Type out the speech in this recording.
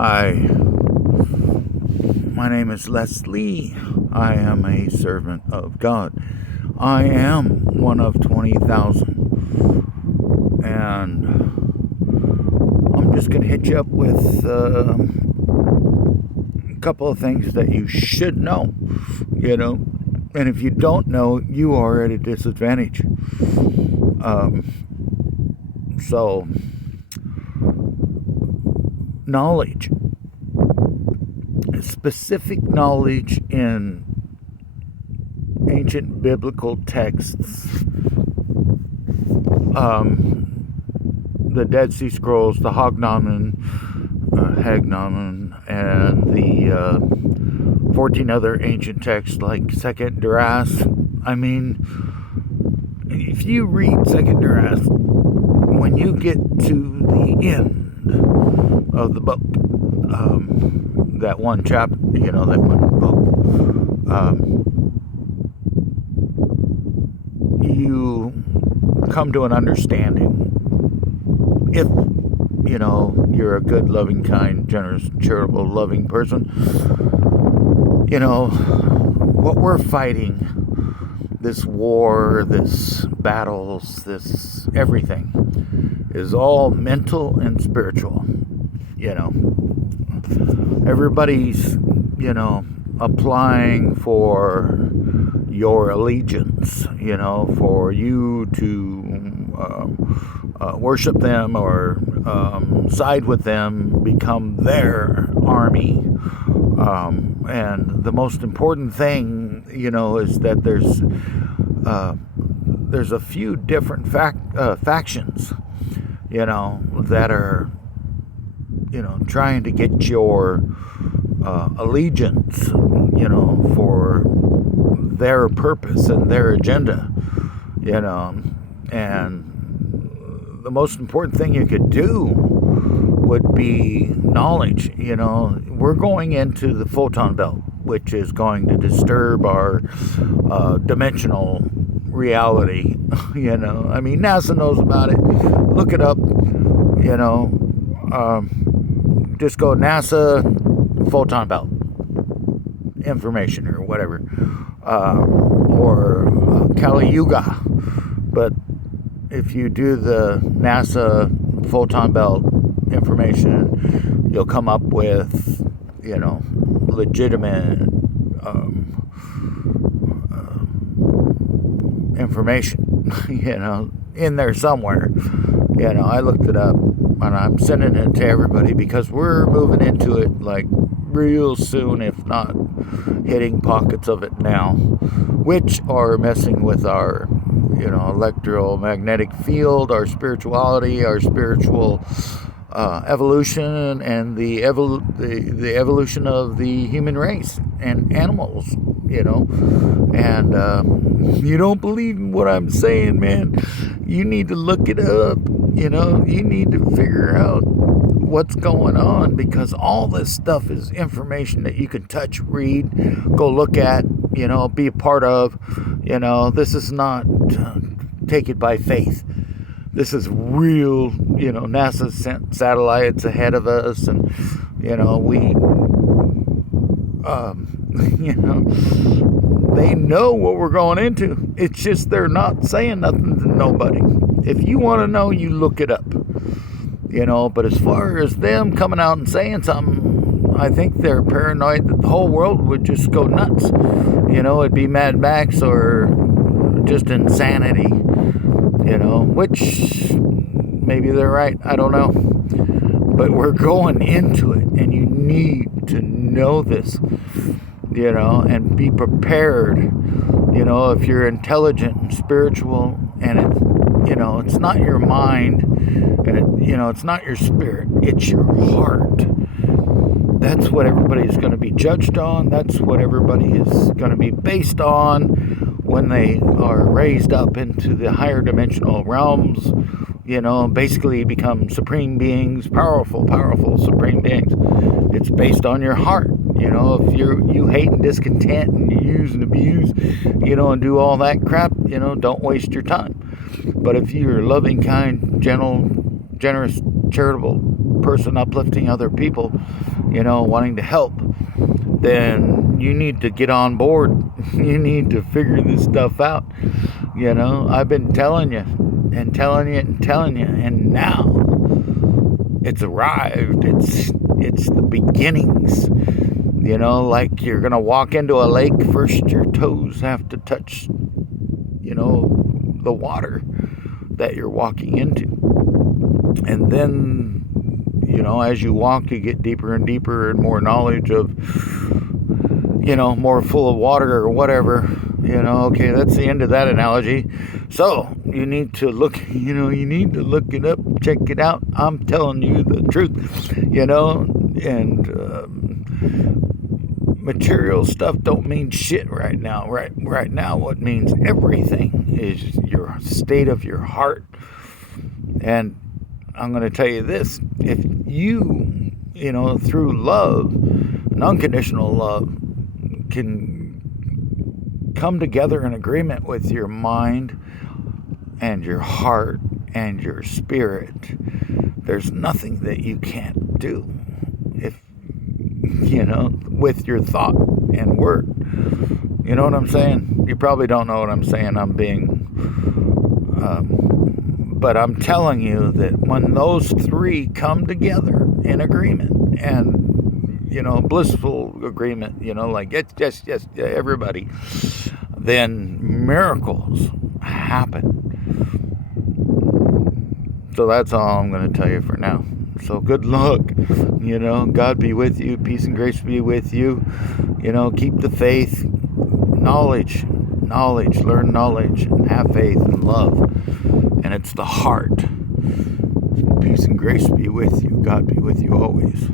Hi, my name is Leslie. I am a servant of God. I am one of 20,000. And I'm just going to hit you up with a couple of things that you should know, And if you don't know, you are at a disadvantage. So, knowledge. Specific knowledge in ancient biblical texts, the Dead Sea Scrolls, the Hagnamen, and the 14 other ancient texts like Second Duras. I mean, if you read Second Duras, when you get to the end of the book, that one chapter, that one book, you come to an understanding. If, you're a good, loving, kind, generous, charitable, loving person, what we're fighting, this war, this battles, this everything, is all mental and spiritual. Everybody's, applying for your allegiance, for you to worship them or side with them, become their army. And the most important thing, is that there's a few different factions, that are, trying to get your allegiance, for their purpose and their agenda, and the most important thing you could do would be knowledge. We're going into the photon belt, which is going to disturb our dimensional reality. NASA knows about it. Look it up. Just go NASA photon belt information or whatever, or Kali Yuga. But if you do the NASA photon belt information, you'll come up with, legitimate information, in there somewhere. I looked it up and I'm sending it to everybody because we're moving into it like real soon, if not hitting pockets of it now, which are messing with our, electromagnetic field, our spirituality, our spiritual evolution, and the evolution of the human race and animals, and you don't believe what I'm saying, man, you need to look it up. You need to figure out what's going on, because all this stuff is information that you can touch, read, go look at, be a part of. This is not take it by faith. This is real. NASA sent satellites ahead of us, and we they know what we're going into. It's just they're not saying nothing to nobody. If you want to know, you look it up. But as far as them coming out and saying something, I think they're paranoid that the whole world would just go nuts. It'd be Mad Max or just insanity, which maybe they're right. I don't know. But we're going into it, and you need to know this, and be prepared. If you're intelligent and spiritual, and it's not your mind, and it's not your spirit, it's your heart. That's what everybody's going to be judged on. That's what everybody is going to be based on when they are raised up into the higher dimensional realms, basically become supreme beings, powerful supreme beings. It's based on your heart. If you hate and discontent and you use and abuse, and do all that crap, don't waste your time. But if you're loving, kind, gentle, generous, charitable person uplifting other people, wanting to help, then you need to get on board. You need to figure this stuff out. I've been telling you and telling you and telling you, and now it's arrived. It's the beginnings. Like you're going to walk into a lake, first your toes have to touch, the water that you're walking into. And then, as you walk, you get deeper and deeper and more knowledge of, more full of water or whatever. Okay, that's the end of that analogy. So you need to look it up, check it out. I'm telling you the truth, and material stuff don't mean shit right now. Right now, what means everything is your state of your heart. And I'm going to tell you this: if you, through love, an unconditional love, can come together in agreement with your mind and your heart and your spirit, there's nothing that you can't do. If with your thought and word. You know what I'm saying? You probably don't know what I'm saying. But I'm telling you that when those three come together in agreement and, blissful agreement, like yes, everybody, then miracles happen. So that's all I'm going to tell you for now. So good luck, God be with you, peace and grace be with you, keep the faith, knowledge, learn knowledge, and have faith and love, and it's the heart. Peace and grace be with you, God be with you always.